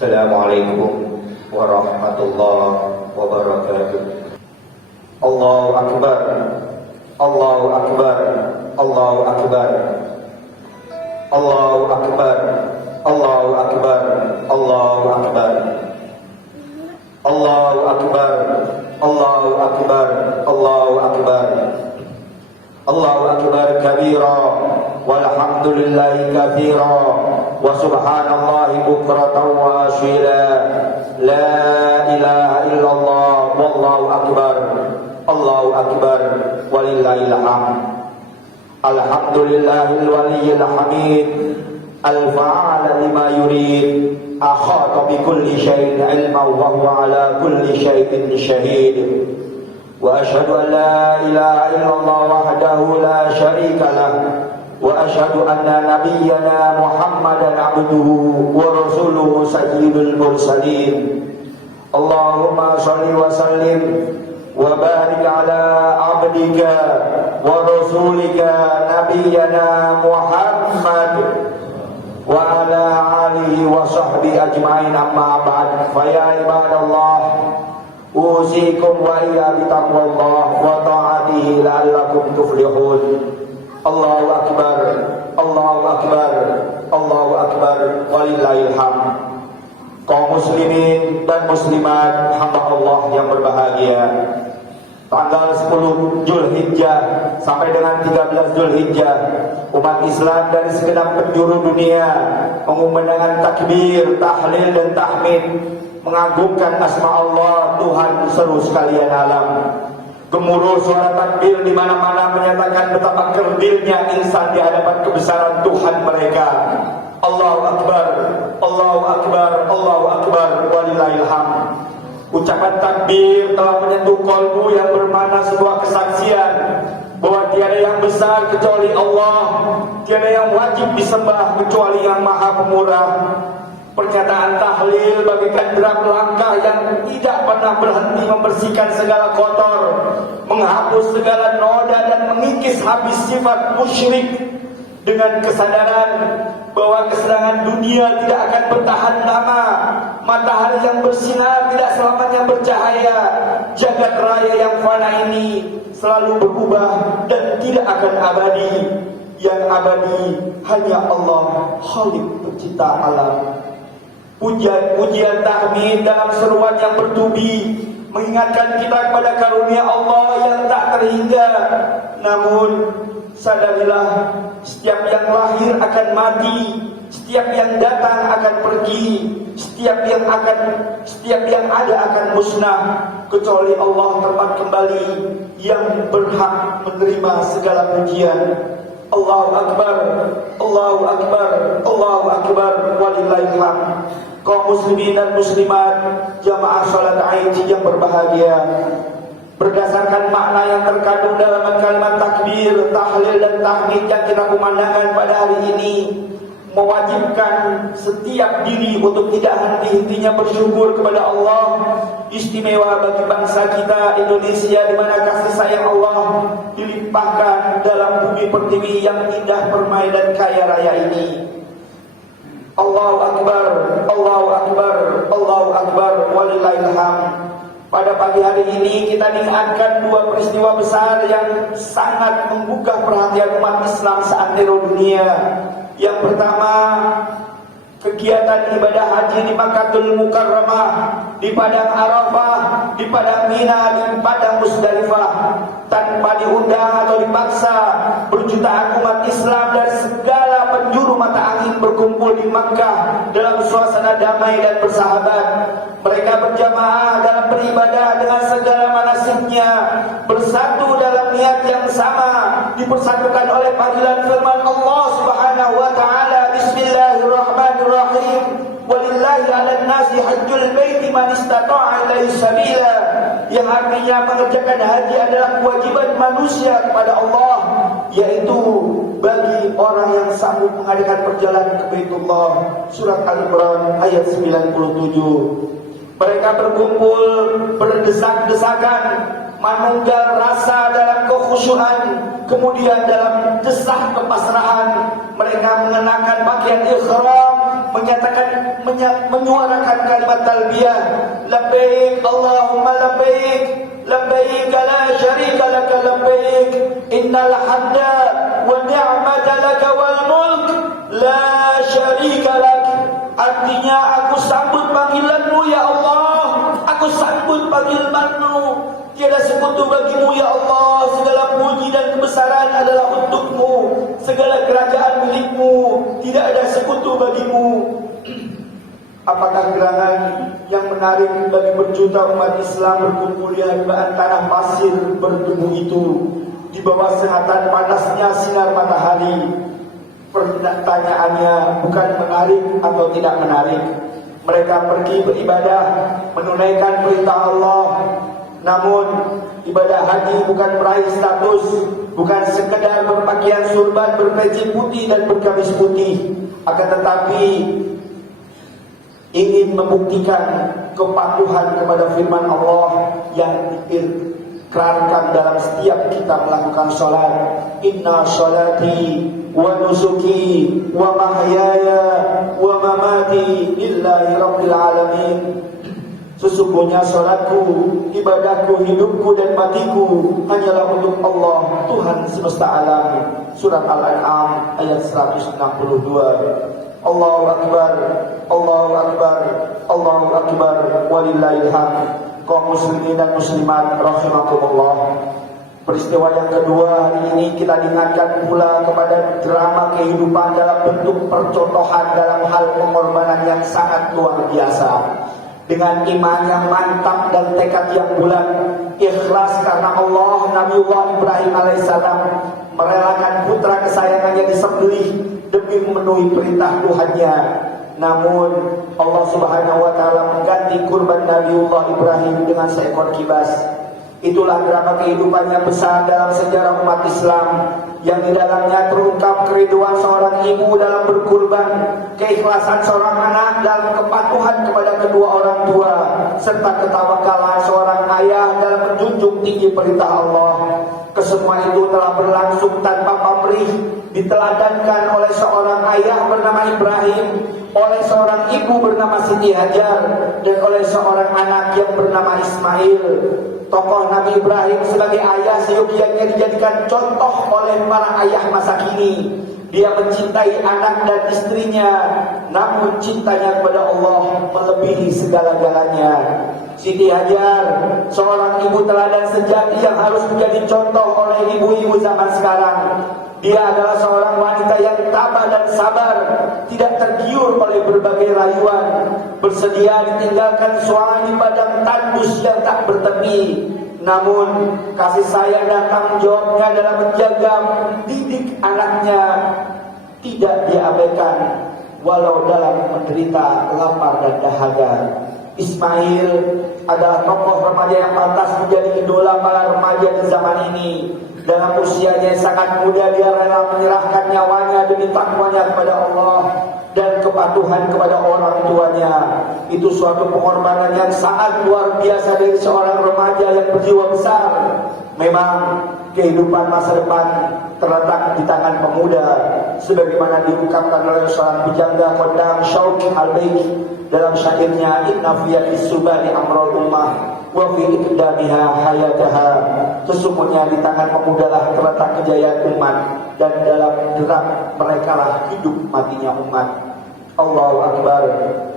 Assalamualaikum warahmatullahi wabarakatuh. Allahu Akbar, Allahu Akbar, Allahu Akbar, Allahu Akbar, Allahu Akbar, Allahu Akbar, Allahu Akbar, Allahu Akbar, Allahu Akbar, Allahu Akbar kabira, walhamdulillahi katsira, wa subhanallahi bukratan wa asila, la ilaha illallah, wallahu akbar, Allahu akbar, walillahil hamd. Alhamdulillahil waliyyil hamid, al-fa'ala lima yurid, akhata bi kulli syai'in ilma wa huwa ala kulli syai'in syahid. Wa asyhadu an la ilaha illallah wahdahu la syarika lah, wa asyhadu anna nabiyyana Muhammadan abduhu wa rasuluhu sayyidul mursalin. Allahumma shalli wa sallim wa barik ala abdika wa rasulika nabiyyana Muhammad wa ala alihi wa sahbihi ajma'in, amma ba'd. Fa ya ibadallah, usikum wa iya bitaqwallah wa ta'atihi la'allakum tuflihun. Allahu akbar, Allahu akbar, Allahu akbar, walillahil hamd. Kaum muslimin dan muslimat, hamba Allah yang berbahagia, tanggal 10 Zulhijjah sampai dengan 13 Zulhijjah, umat Islam dari segenap penjuru dunia mengumandangkan takbir, tahlil dan tahmid, mengagungkan asma Allah, Tuhan seru sekalian alam. Gemuruh suara takbir di mana-mana menyatakan betapa kerdilnya insan di hadapan kebesaran Tuhan mereka. Allahu Akbar, Allahu Akbar, Allahu Akbar, walillahil hamd. Ucapan takbir telah menyentuh kolbu yang bermakna sebuah kesaksian bahwa tiada yang besar kecuali Allah, tiada yang wajib disembah kecuali yang Maha Pemurah. Pernyataan tahlil bagaikan derap langkah yang tidak pernah berhenti membersihkan segala kotor, menghapus segala noda dan mengikis habis sifat musyrik, dengan kesadaran bahwa kesenangan dunia tidak akan bertahan lama, matahari yang bersinar tidak selamanya bercahaya, jagat raya yang fana ini selalu berubah dan tidak akan abadi. Yang abadi hanya Allah, Khalik pencipta alam. Pujian tahmid dalam seruan yang bertubi mengingatkan kita kepada karunia Allah yang tak terhingga. Namun sadarilah, setiap yang lahir akan mati, setiap yang datang akan pergi, setiap yang ada akan musnah, kecuali Allah tempat kembali yang berhak menerima segala pujian. Allahu Akbar, Allahu Akbar, Allahu Akbar, walillahil hamd. Kaum muslimin dan muslimat, jamaah salat Aid yang berbahagia, berdasarkan makna yang terkandung dalam kalimat takbir, tahlil dan tahmid yang kita kumandangkan pada hari ini, mewajibkan setiap diri untuk tidak henti-hentinya bersyukur kepada Allah. Istimewa bagi bangsa kita Indonesia, di mana kasih sayang Allah dilimpahkan dalam bumi pertiwi yang indah, permai dan kaya raya ini. Allahu Akbar, Allahu Akbar, Allahu Akbar, walillahil hamd. Pada pagi hari ini kita diingatkan dua peristiwa besar yang sangat membuka perhatian umat Islam seantero dunia. Yang pertama, kegiatan ibadah haji di Makkahul Mukarramah, di Padang Arafah, di Padang Mina, di Padang Musdalifah, tanpa diundang atau dipaksa, berjutaan umat Islam dari segala penjuru mata angin berkumpul di Makkah dalam suasana damai dan bersahabat. Mereka berjamaah dalam beribadah dengan segala manasiknya, bersatu dalam niat yang sama, dipersatukan oleh panggilan firman Allah Subhanahu wa taala, Bismillahirrahmanirrahim, walillahi 'alan nasi hajjul baiti man istata'a ilaihi sabila, yang artinya mengerjakan haji adalah kewajiban manusia kepada Allah, yaitu bagi orang yang sanggup mengadakan perjalanan ke Baitullah. Surat Al-Imran ayat 97. Mereka berkumpul berdesak-desakan, menunggal rasa dalam kekhusyuan, kemudian dalam desah kepasrahan mereka mengenakan pakaian ihram, menyuarakan kalimat talbiyah, labbaik Allahumma labbaik, labbaik la syarika laka labbaik, innal hamda wan ni'mata laka wal mulk la syarika lak. Artinya, aku sambut panggilanmu ya Allah, aku sambut panggilanmu, tiada sekutu bagimu ya Allah, segala puji dan kebesaran adalah untukmu, segala kerajaan milikmu, tidak ada sekutu bagimu. Apakah gerangan yang menarik bagi berjuta umat Islam berkumpul di hadiah tanah pasir berdebu itu, di bawah sengatan panasnya sinar matahari? Pertanyaannya bukan menarik atau tidak menarik. Mereka pergi beribadah, menunaikan perintah Allah. Namun ibadah haji bukan meraih status, bukan sekedar berpakaian surban, berpeci putih dan bergamis putih, akan tetapi ingin membuktikan kepatuhan kepada firman Allah yang diikrarkan dalam setiap kita melakukan sholat. Inna sholati wa nusuki wa mahyaya wa mamati lillahi rabbil alamin. Sesungguhnya sholatku, ibadahku, hidupku dan matiku hanyalah untuk Allah, Tuhan semesta alam. Surat Al-An'am ayat 162. Allahu Akbar, Allahu Akbar, Allahu Akbar, walillahil hamd. Kaum muslimin dan muslimat rahimakumullah. Peristiwa yang kedua hari ini kita diingatkan pula kepada drama kehidupan dalam bentuk percontohan dalam hal pengorbanan yang sangat luar biasa. Dengan iman yang mantap dan tekad yang bulat, ikhlas karena Allah, Nabiullah Ibrahim alaihissalam merelakan putra kesayangannya disembelih demi memenuhi perintah Tuhannya. Namun Allah Subhanahu wa taala mengganti kurban Nabiullah Ibrahim dengan seekor kibas. Itulah drama kehidupan yang besar dalam sejarah umat Islam, yang di dalamnya terungkap kerinduan seorang ibu dalam berkurban, keikhlasan seorang anak dalam kepatuhan kepada kedua orang tua, serta ketawakalan seorang ayah dalam menjunjung tinggi perintah Allah. Kesemua itu telah berlangsung tanpa pamrih, diteladankan oleh seorang ayah bernama Ibrahim, oleh seorang ibu bernama Siti Hajar, dan oleh seorang anak yang bernama Ismail. Tokoh Nabi Ibrahim sebagai ayah seyogianya dijadikan contoh oleh para ayah masa kini. Dia mencintai anak dan istrinya, namun cintanya kepada Allah melebihi segala-galanya. Siti Hajar, seorang ibu teladan sejati yang harus menjadi contoh oleh ibu-ibu zaman sekarang. Dia adalah seorang wanita yang tabah dan sabar, tidak tergiur oleh berbagai rayuan, bersedia ditinggalkan suami padang tandus yang tak bertepi. Namun kasih sayang dan tanggung jawabnya dalam menjaga, mendidik anaknya tidak diabaikan, walau dalam menderita lapar dan dahaga. Ismail adalah tokoh remaja yang pantas menjadi idola para remaja di zaman ini. Dalam usianya yang sangat muda, dia rela menyerahkan nyawanya demi takwanya kepada Allah dan kepatuhan kepada orang tuanya. Itu suatu pengorbanan yang sangat luar biasa dari seorang remaja yang berjiwa besar. Memang kehidupan masa depan terletak di tangan pemuda, sebagaimana diungkapkan oleh seorang pujangga Qodam Syauq Al-Baiki dalam syairnya, Inna fiyadis subani amrul ummah wa fi iqdamiha hayataha. Sesungguhnya di tangan pemuda lah terletak kejayaan umat, dan dalam gerak mereka lah hidup matinya umat. Allahu Akbar,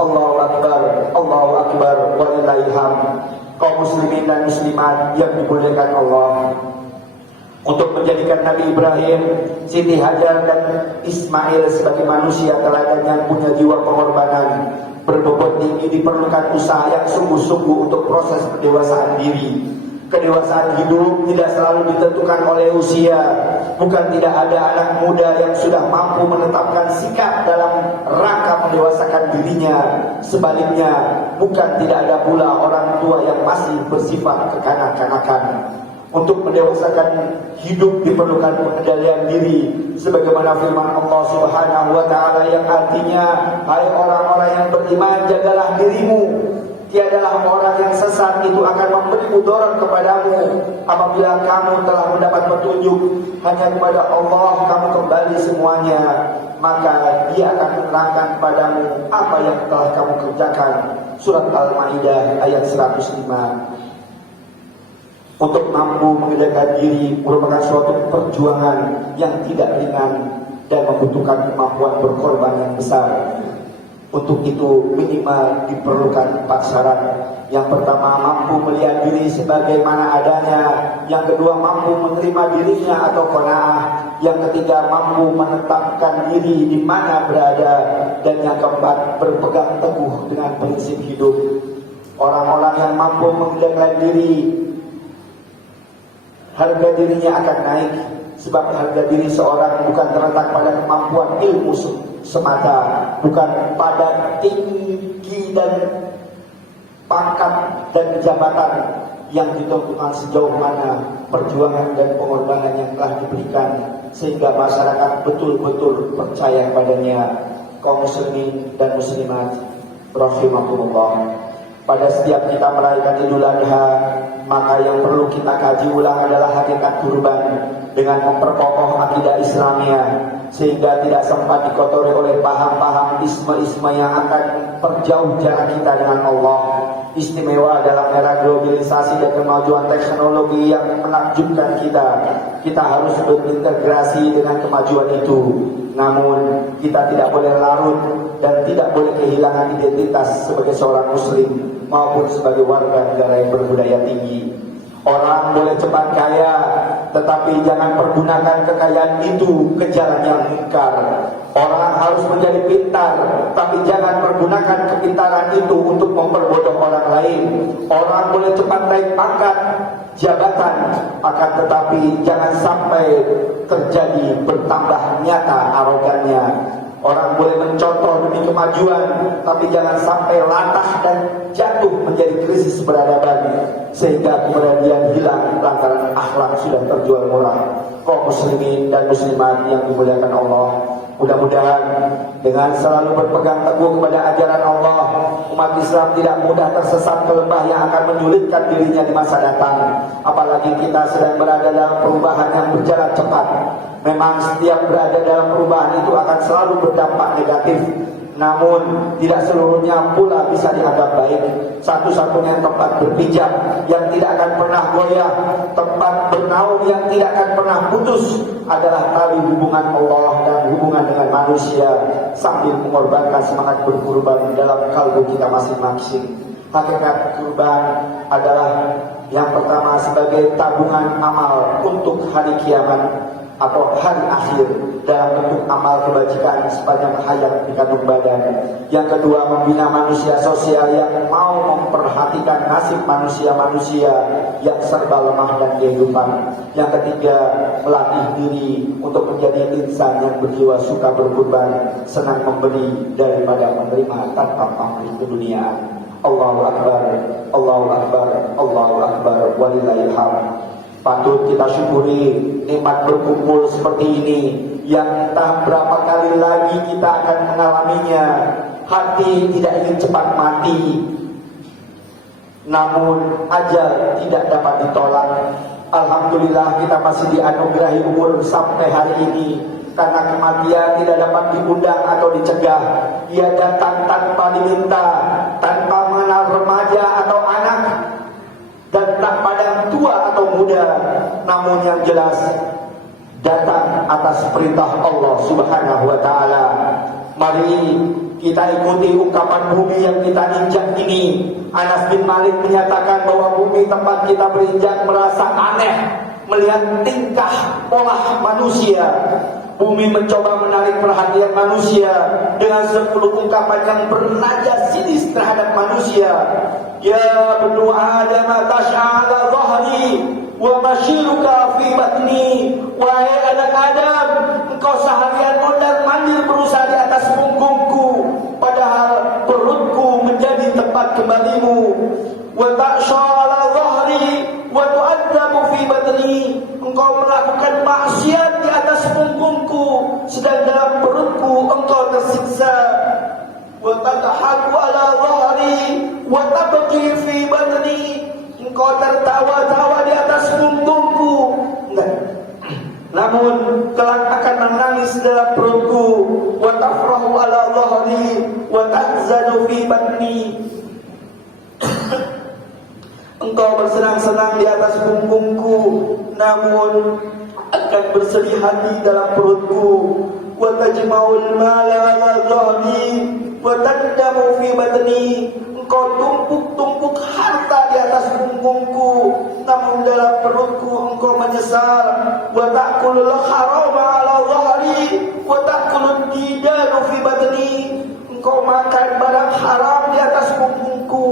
Allahu Akbar, Allahu Akbar, walillahil hamd. Kaum muslimin dan muslimat yang dimuliakan Allah, untuk menjadikan Nabi Ibrahim, Siti Hajar dan Ismail sebagai manusia teladan yang punya jiwa pengorbanan, berbobot tinggi, diperlukan usaha yang sungguh-sungguh untuk proses pendewasaan diri. Kedewasaan hidup tidak selalu ditentukan oleh usia. Bukan tidak ada anak muda yang sudah mampu menetapkan sikap dalam rangka mendewasakan dirinya. Sebaliknya, bukan tidak ada pula orang tua yang masih bersifat kekanak-kanakan. Untuk mendewasakan hidup diperlukan pengendalian diri, sebagaimana firman Allah Subhanahu wa taala yang artinya, hai orang-orang yang beriman, jagalah dirimu. Tiadalah orang yang sesat itu akan memberi mudarat kepadamu apabila kamu telah mendapat petunjuk. Hanya kepada Allah kamu kembali semuanya. maka dia akan menerangkan padamu apa yang telah kamu kerjakan. Surat Al-Maidah ayat 105. Untuk mampu mengendalikan diri merupakan suatu perjuangan yang tidak ringan dan membutuhkan kemampuan berkorban yang besar. Untuk itu minimal diperlukan 4 syarat. Yang pertama, mampu melihat diri sebagaimana adanya. Yang kedua, mampu menerima dirinya atau qanaah. Yang ketiga, mampu menetapkan diri di mana berada. Dan yang keempat, berpegang teguh dengan prinsip hidup. Orang-orang yang mampu mengendalikan diri, harga dirinya akan naik. Sebab harga diri seorang bukan terletak pada kemampuan ilmu semata, bukan pada tinggi dan pangkat dan jabatan yang ditentukan sejauh mana perjuangan dan pengorbanan yang telah diberikan sehingga masyarakat betul-betul percaya padanya. Kaum muslimin dan muslimat rahimakumullah, pada setiap kita merayakan Idul Adha, maka yang perlu kita kaji ulang adalah hakikat kurban dengan memperkokoh akidah Islamiyah sehingga tidak sempat dikotori oleh paham-paham isme-isme yang akan perjauh jarak kita dengan Allah. Istimewa dalam era globalisasi dan kemajuan teknologi yang menakjubkan kita harus berintegrasi dengan kemajuan itu. Namun kita tidak boleh larut dan tidak boleh kehilangan identitas sebagai seorang muslim maupun sebagai warga negara yang berbudaya tinggi. Orang boleh cepat kaya, tetapi jangan pergunakan kekayaan itu ke jalan yang mungkar. Orang harus menjadi pintar, tapi jangan pergunakan kepintaran itu untuk memperbodoh orang lain. Orang boleh cepat naik pangkat, jabatan, akan tetapi jangan sampai terjadi bertambah nyata arogannya. Orang boleh mencontoh demi kemajuan, tapi jangan sampai latah dan jatuh menjadi krisis peradaban sehingga keberanian hilang lantaran akhlak sudah terjual murah. Kaum muslimin dan muslimat yang dimuliakan Allah, mudah-mudahan dengan selalu berpegang teguh kepada ajaran Allah, umat Islam tidak mudah tersesat ke lembah yang akan menyulitkan dirinya di masa datang. Apalagi kita sedang berada dalam perubahan yang berjalan cepat. Memang setiap berada dalam perubahan itu akan selalu berdampak negatif, namun tidak seluruhnya pula bisa dianggap baik. Satu-satunya tempat berpijak yang tidak akan pernah goyah, tempat bernaung yang tidak akan pernah putus adalah tali hubungan Allah dan hubungan dengan manusia, sambil mengorbankan semangat berkurban dalam kalbu kita masing-masing. Hakikat kurban adalah yang pertama sebagai tabungan amal untuk hari kiamat atau hari akhir dalam bentuk amal kebajikan sepanjang hayat di kandung badan. Yang kedua, membina manusia sosial yang mau memperhatikan nasib manusia-manusia yang serba lemah dan kehidupan. Yang ketiga, melatih diri untuk menjadi insan yang berjiwa suka berkorban, senang memberi daripada menerima tanpa pamrih keduniaan. Allahu Akbar, Allahu Akbar, Allahu Akbar, walillahil hamd. Patut kita syukuri nikmat berkumpul seperti ini yang entah berapa kali lagi kita akan mengalaminya. Hati tidak ingin cepat mati, namun ajal tidak dapat ditolak. Alhamdulillah kita masih dianugerahi umur sampai hari ini, karena kematian tidak dapat diundang atau dicegah. Ia datang tanpa diminta, tanpa mengenal remaja atau anak, dan tak pandang tua atau muda, namun yang jelas datang atas perintah Allah Subhanahu wa taala. Mari kita ikuti ungkapan bumi yang kita injak ini. Anas bin Malik menyatakan bahwa bumi tempat kita berinjak merasa aneh melihat tingkah pola manusia. Bumi mencoba menarik perhatian manusia dengan 10 ungkapan yang bernada sinis terhadap manusia. Ya benu Adam tash'ala dhahri wa mashiruka fi batni. Wahai anak Adam, engkau seharian mondar-mandir berusaha di atas punggungku, padahal perutku menjadi tempat kembalimu. Wa ta'sha'ala dhahri wa tu'adzabu fi batni. Engkau melakukan maksiat di atas punggungku, sedang dalam perutku engkau tersiksa. Wa tadhaku ala dhahri wa tabqi fi batni. Engkau tertawa-tawa di atas punggungku, namun kelak akan menangis dalam perutku. ظهري وتحزن في بطني. Engkau bersenang-senang di atas punggungku, namun akan bersedih hati dalam perutku. Wa tajma'ul mala ala dhahri wa tandamu fi batni. Engkau tumpuk-tumpuk harta di atas punggungku, namun dalam perutku engkau menyesal. Wa ta'kulul harama ala dhahri wa ta'kulud didanu fi batni. Engkau makan barang haram di atas punggungku,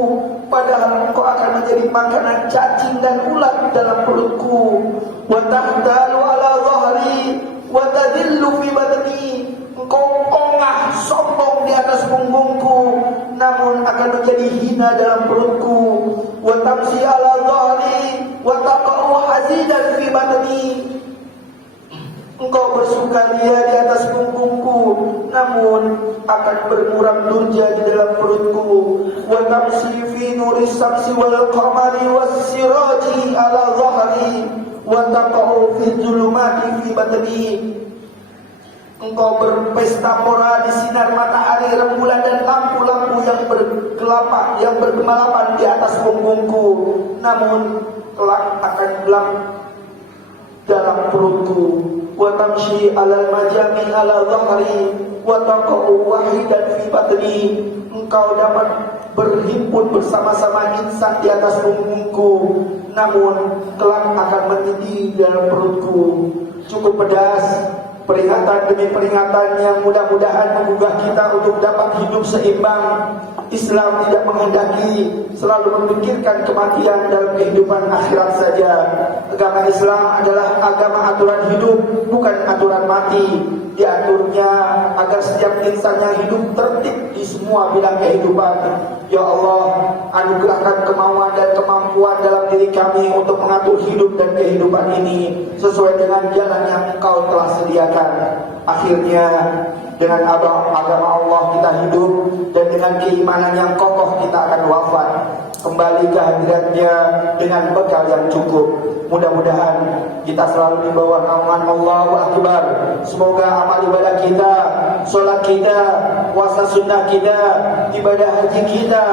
padahal engkau akan menjadi makanan cacing dan ulat dalam perutku. Wa tahdalu ala dhahri wa tadhillu fi batni. Engkau ongah sombong di atas punggungku, namun akan menjadi hina dalam perutku. Wa tamsi ala dhahri wa taqa'u hazidan fi batni. Engkau bersukaria di atas punggungku, namun akan bermuram durja di dalam perutku. Wa tamsi fi nuris samsi wal qamari was siraji ala dhahri wa taqa'u fi zulumati fi batni. Engkau berpesta pora di sinar matahari, rembulan dan lampu-lampu yang bergemalapan di atas punggungku, namun kelak akan gelap dalam perutku. Wa tamshi alal majami ala dhahri wa taqa'u wahidan fi batni. Engkau dapat berhimpun bersama-sama insan di atas punggungku, namun kelak akan mendidih dalam perutku. Cukup pedas peringatan demi peringatan yang mudah-mudahan menggugah kita untuk dapat hidup seimbang. Islam tidak menghendaki selalu memikirkan kematian dalam kehidupan akhirat saja. Agama Islam adalah agama aturan hidup, bukan aturan mati. Diaturnya agar setiap insan yang hidup tertib di semua bidang kehidupan. Ya Allah, anugerahkan kemauan dan kemampuan dalam diri kami untuk mengatur hidup dan kehidupan ini sesuai dengan jalan yang Engkau telah sediakan. Akhirnya dengan agama Allah kita hidup, dan dengan keimanan yang kokoh kita akan wafat kembali ke hadiratnya dengan bekal yang cukup. Mudah-mudahan kita selalu di bawah naungan Allahu Akbar. Semoga amal ibadah kita, solat kita, puasa sunnah kita, ibadah haji kita,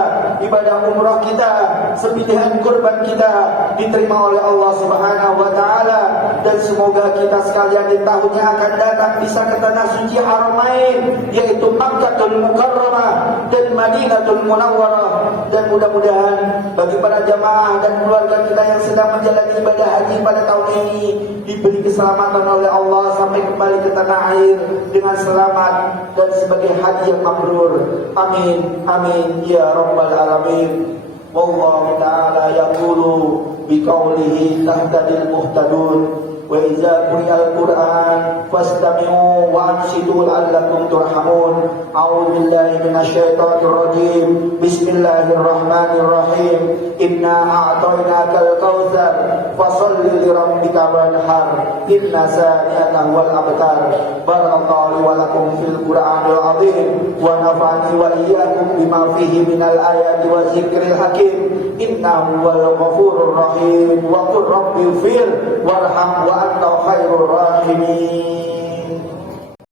ibadah umrah kita, sembelihan kurban kita diterima oleh Allah Subhanahu wa taala, dan semoga kita sekalian di tahun yang akan datang bisa ke tanah suci Haramain, yaitu Makkahul Mukarramah dan Madinatul Munawwarah. Dan mudah-mudahan bagi para jamaah dan keluarga kita yang sedang menjalani ibadah haji pada tahun ini diberi keselamatan oleh Allah sampai kembali ke tanah air dengan selamat dan sebagai haji yang mabrur. Amin amin ya rabbal alamin. Wallahu ta'ala yaqulu biqaulihi tahtadil muhtadun wa idza quri'al qur'an fastami'u wa ansitu la'allakum turhamun. A'udzu billahi minasyaitonir rajim. Bismillahirrahmanirrahim. Inna a'tainakal kautsar fasholli li rabbika wanhar. Inna sani'aka wal abtar. Barakallahu wa lakum fil qur'anil azim wa nafa'ani wa iyyakum bima fihi minal ayati wa dzikril hakim. Innahu wal ghafurur rahim. Wa qur rabbighfir warham wa anta khairur rahimin.